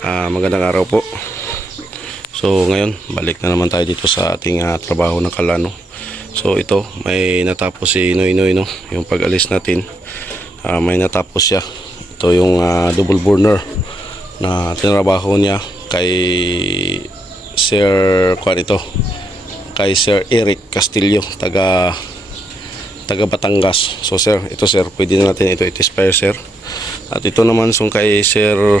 Magandang araw po. So ngayon, balik na naman tayo dito sa ating trabaho ng Kalano. So ito, may natapos si Noy Noy, no? Yung pag-alis natin, may natapos siya. Ito yung double burner na tinrabaho niya kay Sir kay Sir Eric Castillo, taga Batangas. So sir, ito sir, pwede na natin ito i-expire sir. At ito naman yung kay Sir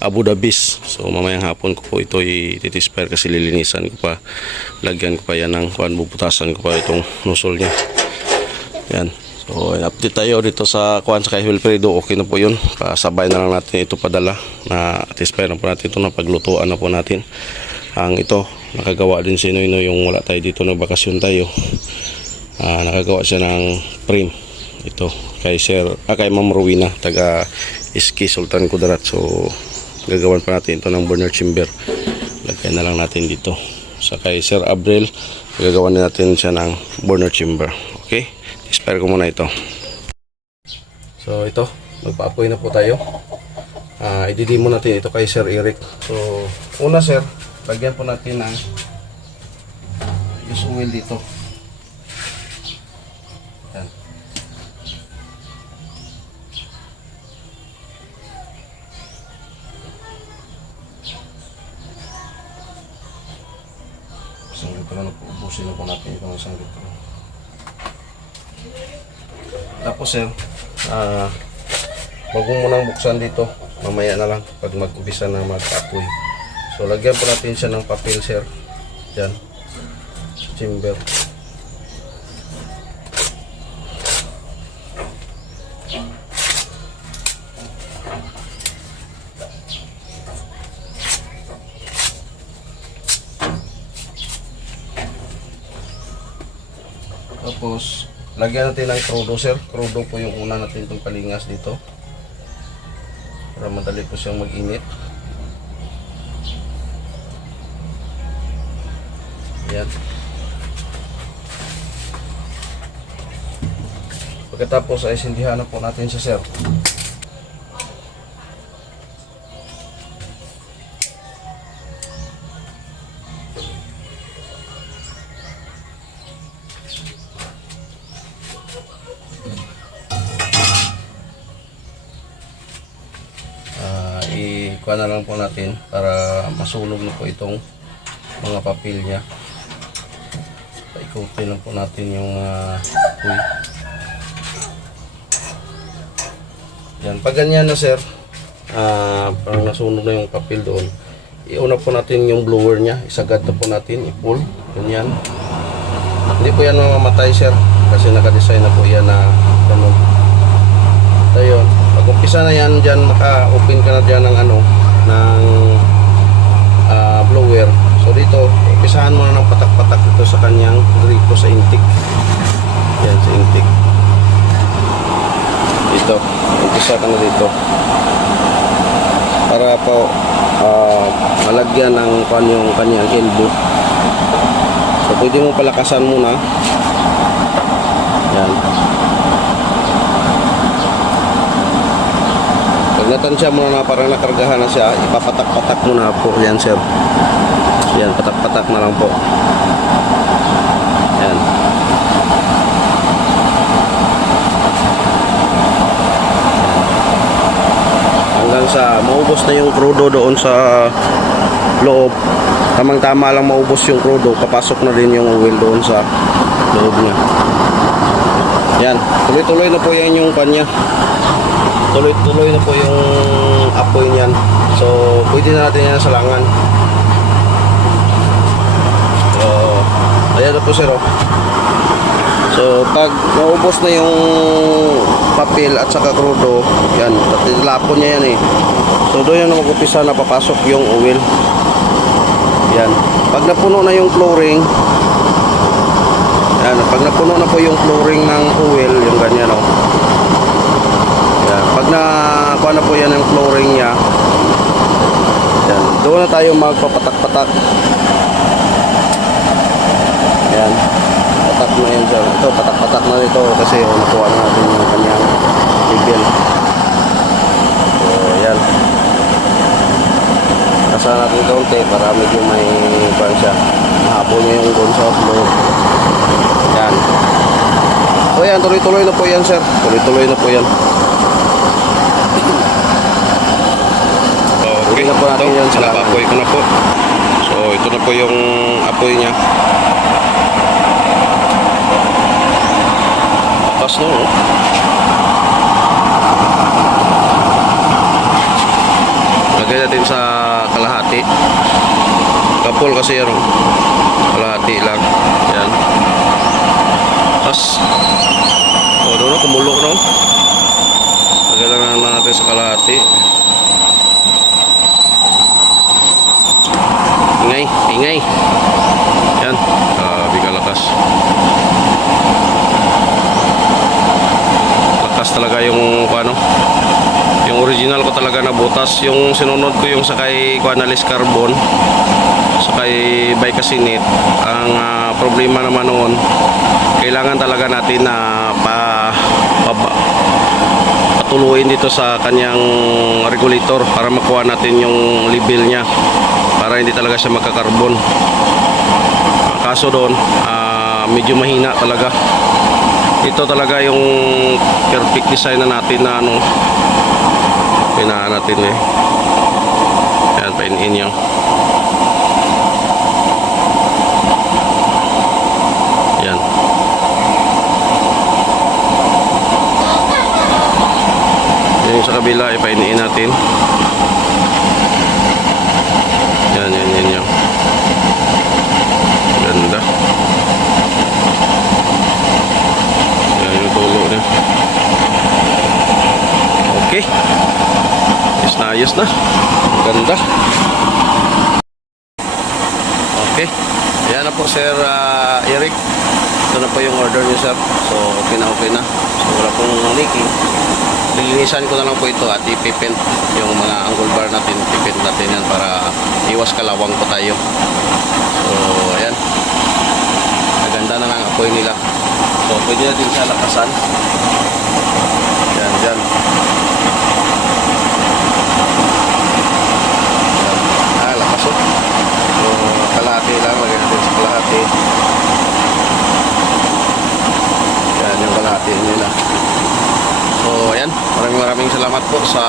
Abu Dhabis. So mamayang hapon ko po ito i-expire kasi lilinisan ko pa. Lagyan ko pa yan ng bubutasan ko pa itong nozzle niya. Yan. So update tayo dito sa sa kay Wilfredo. Okay na po yun. Pasabay na lang natin ito padala na i-expire na po natin ito, na paglutuan na po natin. Ang ito, nakagawa din si Noyno yung wala tayo dito, na bakasyon tayo. Nakagawa siya ng frame. Ito kay kay Ma'am Rowena, taga Iski Sultan Kudarat. So gagawan pa natin ito ng burner chamber. Lagyan na lang natin dito. Sa kay Sir Abril, gagawan natin siya ng burner chamber. Okay, expire ko muna ito. So ito, magpa-apoy na po tayo. I-demo natin ito kay Sir Eric. So una sir, lagyan po natin ng use oil dito. Yan. Isang litro na po, ubusin na po natin itong isang litro. Tapos sir, wag mo munang buksan dito, mamaya na lang pag mag-umpisa na mag-apoy. So lagyan po natin siya ng papel sir. Yan, chamber. Tapos lagyan natin ng crudo sir. Crudo po yung una natin itong palingas dito, para madali po siyang mag-init. Yan. Pagkatapos ay sindihan na po natin siya sir. Ikuha na lang po natin para masunog na po itong mga papel niya. Paikutin lang po natin yung apoy. Yan, pag ganyan na sir, parang nasunog na yung papel doon, iuna po natin yung blower niya, isagad na po natin, i-pull, ganyan. Hindi po yan mamamatay sir, kasi naka-design na po yan na ganun. Ayun, pag umpisa na yan dyan, maka-open ka na dyan ng ng blower. So dito, umpisahan mo na ng patak-patak dito sa kanyang grito sa intake. Yan, sa intake. Dito, umpisa ka na dito. Para po malagyan ng yung kanyang elbow. So pwede mo palakasan muna. Yan. Pag natansya mo na parang nakargahan na siya, ipapatak-patak mo na po. Yan sir. Yan, patak-patak na lang po. Yan. Hanggang sa maubos na yung crudo doon sa loob. Tamang-tama lang maubos yung crudo, papasok na din yung oil doon sa loob niya. Yan, tuloy-tuloy na po yan yung kanya. Tuloy-tuloy na po yung apoy niyan. So pwede na natin yan sa langan. So ayan na po sir. So pag naubos na yung papel at saka crudo, yan, tilapon niya yan eh. So doon yan mag-upisa na papasok yung oil. Yan, pag napuno na yung flooring, yan, pag napuno na po yung flooring ng oil, yung ganyan o. Yan, pag nakuha na po yan yung flooring niya, yan, doon na tayo magpapatak-patak. Yan, patak na yan sir. Ito, patak-patak na ito kasi nakuha na natin yung kanyang level. So yan, lakasan natin kaunti para medyo may pan siya. Mahabol niya yung doon sa loob. Yan. So yan, tuloy-tuloy na po yan sir. Tuloy-tuloy na po yan. Okay, Hindi na po natin yan sa apoy ko na po. So ito na po yung apoy niya. Taas no. Lagay natin sa kalahati. Kapul kasi yan. Kalahati lang. Yan. Tapos doon na kumulok no. Lagay lang naman natin sa kalahati. Ingay, ingay. Yan. Bigla lakas. Lakas talaga yung ano. Yung original ko talaga na butas. Yung sinunod ko yung sakay Quanalis Carbon. Sakay Bikasinit. Ang problema naman noon, kailangan talaga natin na patuluin dito sa kanyang regulator para makuha natin yung level niya, para hindi talaga siya magkakarbon. Kaso doon medyo mahina talaga. Ito talaga yung perfect design na natin na ano, pinaan natin eh. Yan, painin niya. Yan. Yung sa kabila ipainiin natin. Yan, yan. Ganda. Yan yung tulo niya. Okay. Ayos na. Ganda. Okay. Yan na po Sir Eric. Ito na po yung order niyo sir. So okay na. So wala pong leaking. Lilinisan ko na lang po ito at ipipint yung mga angle bar natin. Ipipint natin yan para iwas kalawang po tayo. So ayan. Naganda na lang apoy nila. So pwede natin siya lakasan. Yan, dyan. Lakas oh. So kalahati lang. Lagyan natin sa kalahati. Yan yung kalahati nila. So ayan, maraming salamat po sa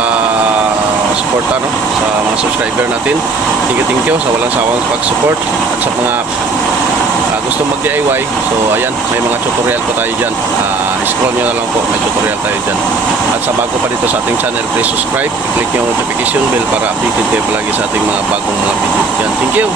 support no, sa mga subscriber natin. Thank you sa walang sawang pag-support at sa mga gusto mag-DIY. So ayan, may mga tutorial po tayo dyan. Scroll nyo na lang po, may tutorial tayo dyan. At sa bago pa dito sa ating channel, please subscribe, click yung notification bell para updated kayo palagi sa ating mga bagong mga video dyan. Thank you!